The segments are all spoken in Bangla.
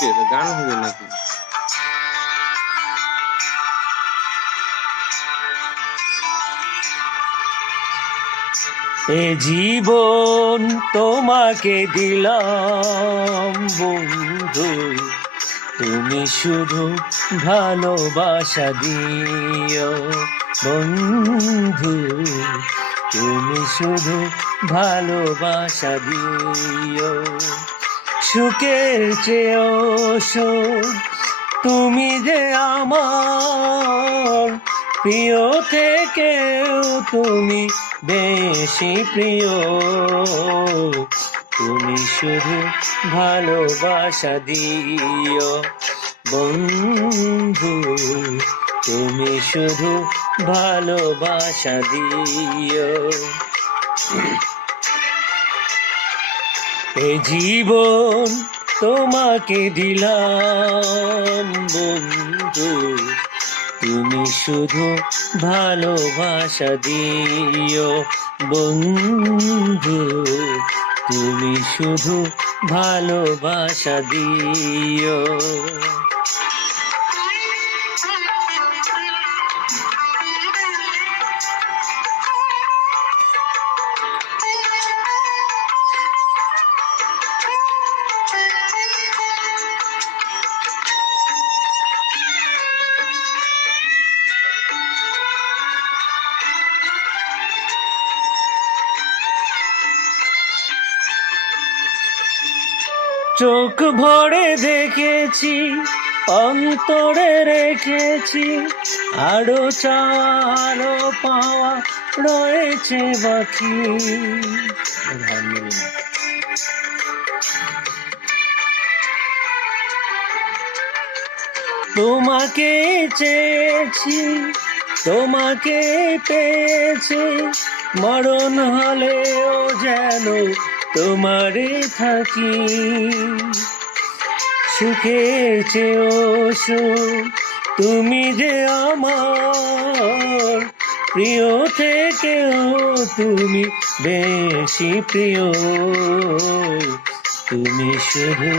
কিরে গান হবে নাকি? এ জীবন তোমাকে দিলাম বন্ধু, তুমি শুধু ভালোবাসা দিও বন্ধু, তুমি শুধু ভালোবাসা দিও। সুখের চেয়েও সুখ তুমি যে আমার, প্রিয় থেকেও তুমি বেশি প্রিয়। তুমি শুধু ভালোবাসা দিও বন্ধু, তুমি শুধু ভালোবাসা দিও। এ জীবন তোমাকে দিলাম বন্ধু, তুমি শুধু ভালোবাসা দিও বন্ধু, তুমি শুধু ভালোবাসা দিও। চোখ ভরে দেখেছি, অন্তরে রেখেছি, আরো চারো পাওয়া রয়েছে বাকি। তোমাকে চেয়েছি, তোমাকে পেয়েছি, মরণ হলেও যেন তোমারে থাকি। সুখের চেয়েও সুখ তুমি যে আমার, প্রিয় থেকেও তুমি বেশি প্রিয়। তুমি শুধু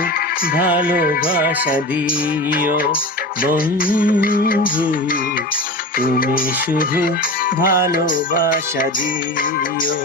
ভালোবাসা দিও বন্ধু, তুমি শুধু ভালোবাসা দিও।